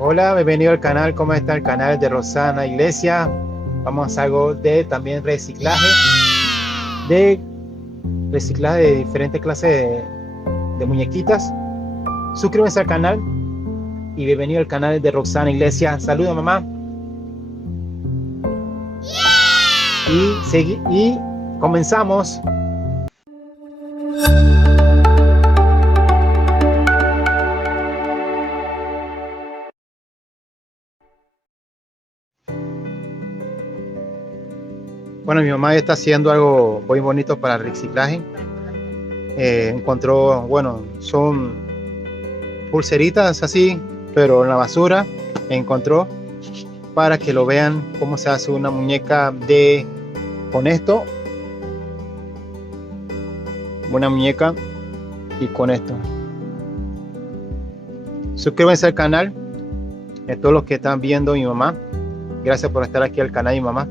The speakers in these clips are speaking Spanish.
Hola, bienvenido al canal. ¿Cómo está el canal de Rosana Iglesias? Vamos a algo de también de reciclaje de diferentes clases de muñequitas. Suscríbanse al canal y bienvenido al canal de Rosana Iglesias. Saludos, mamá. Y comenzamos. Bueno, mi mamá está haciendo algo muy bonito para el reciclaje. Encontró, bueno, son pulseritas así, pero en la basura encontró para que lo vean cómo se hace una muñeca con esto, una muñeca y con esto. Suscríbanse al canal, a todos los que están viendo mi mamá. Gracias por estar aquí al canal de mi mamá.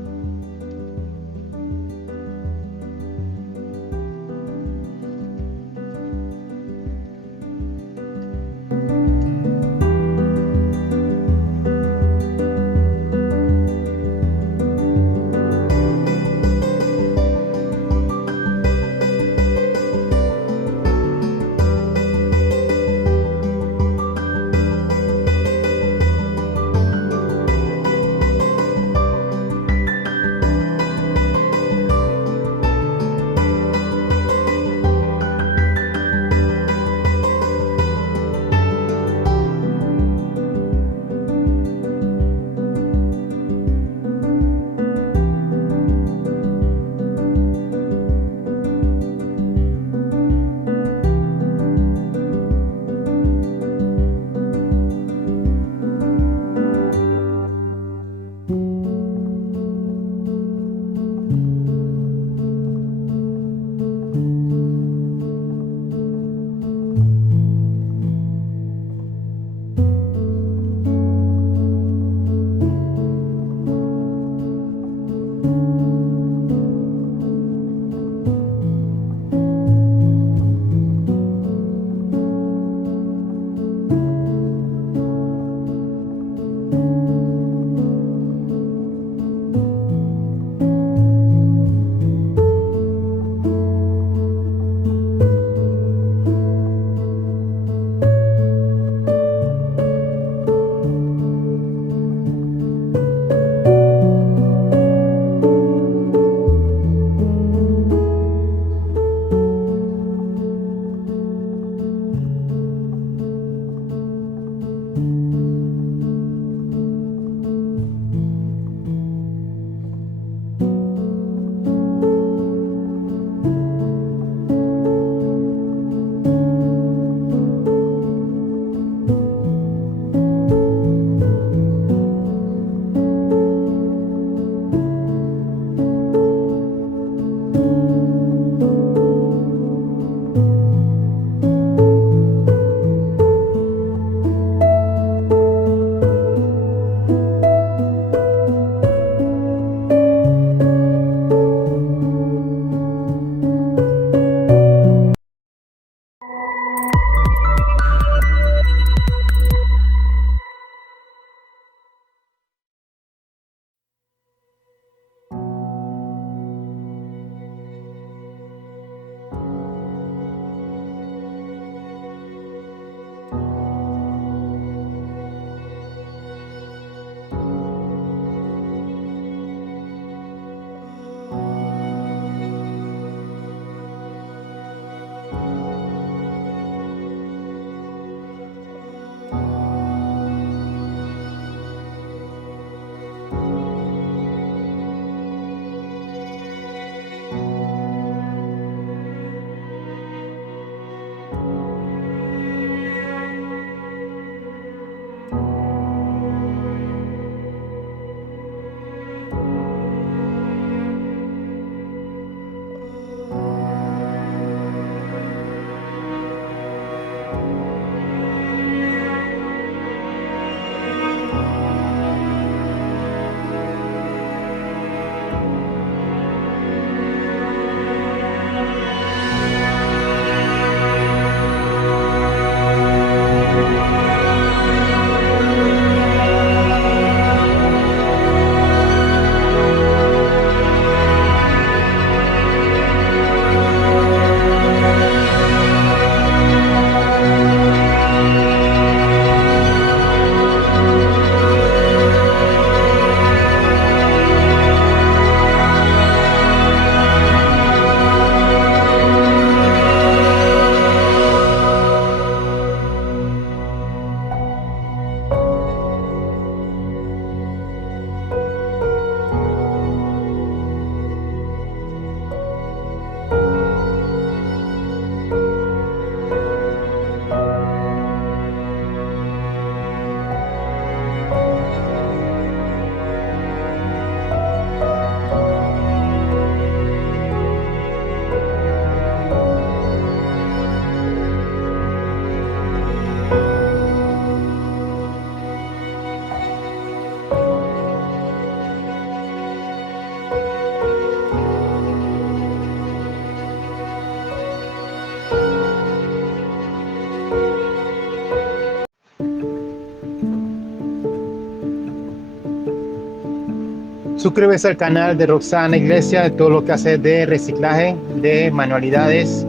Suscríbete al canal de Rosana Iglesias, de todo lo que hace de reciclaje, de manualidades.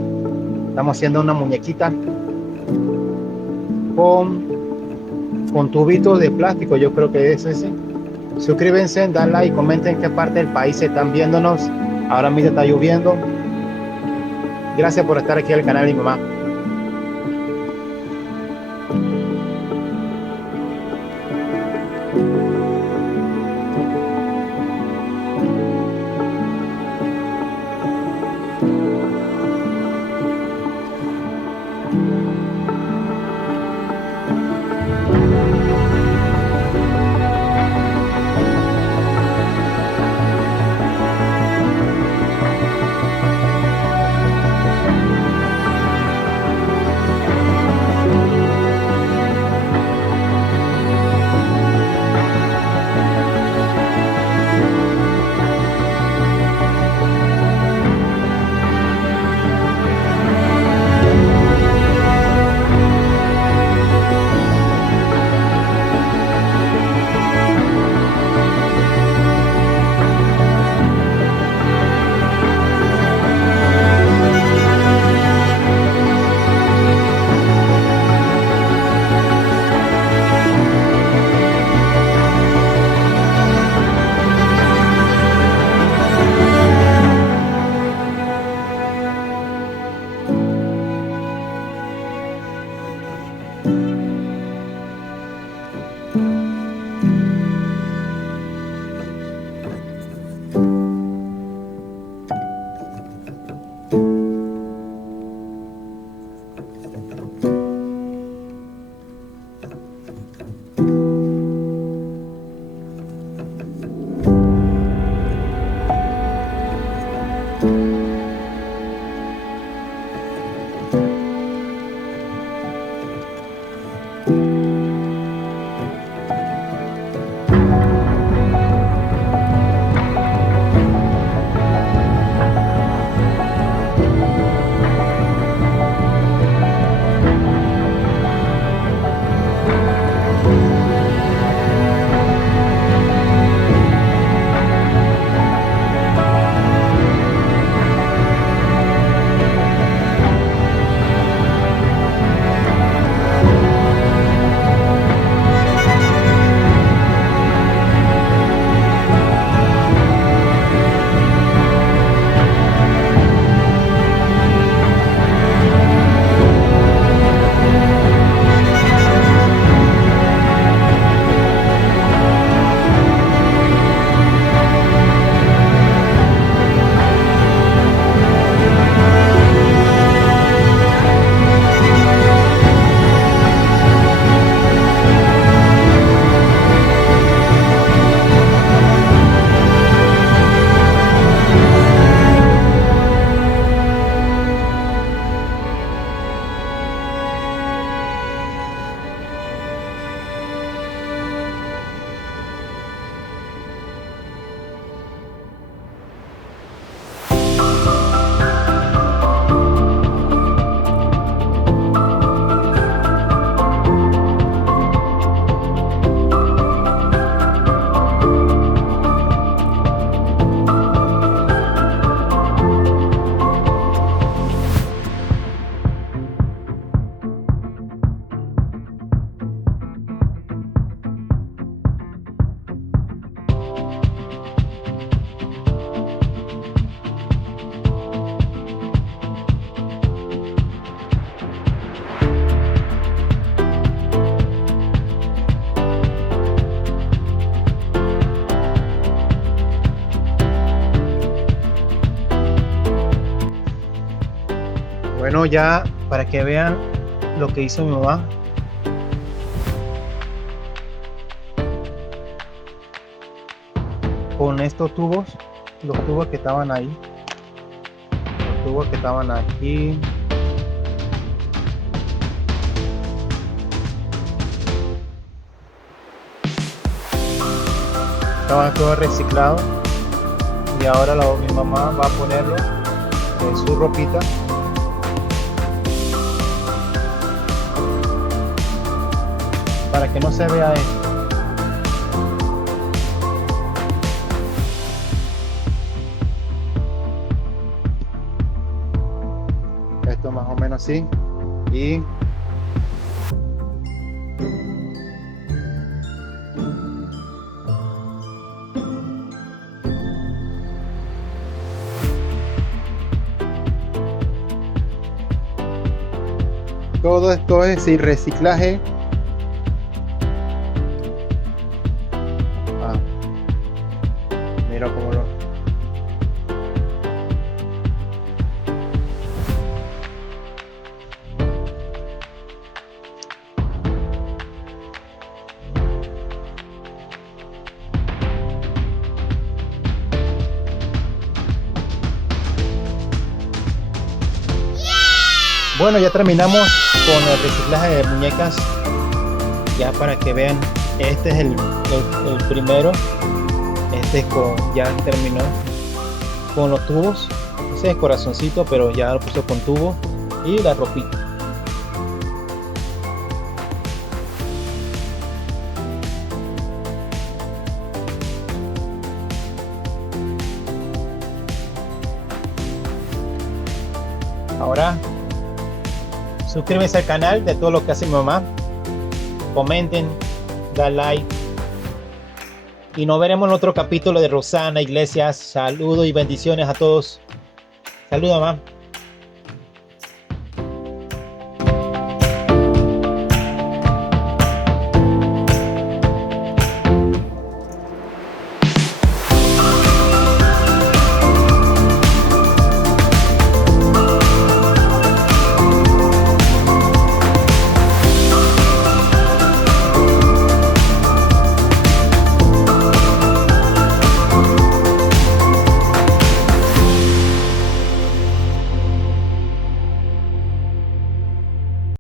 Estamos haciendo una muñequita con tubitos de plástico, yo creo que es ese. Suscríbanse, dan like, comenten en qué parte del país están viéndonos. Ahora mismo está lloviendo. Gracias por estar aquí en el canal de mi mamá. Bueno, ya para que vean lo que hizo mi mamá. Con estos tubos, los tubos que estaban ahí, los tubos que estaban aquí. Estaban todos reciclados y ahora mi mamá va a ponerlo en su ropita. Para que no se vea esto. así. Y todo esto es sin reciclaje. Ah, mira cómo lo... Bueno, ya terminamos con el reciclaje de muñecas. Ya para que vean, este es el primero. Este es ya terminó con los tubos. Ese es corazoncito, pero ya lo puso con tubo. Y la ropita. Ahora suscríbanse al canal de todo lo que hace mi mamá. Comenten, da like. Y nos veremos en otro capítulo de Rosana Iglesias. Saludos y bendiciones a todos. Saludos, mamá.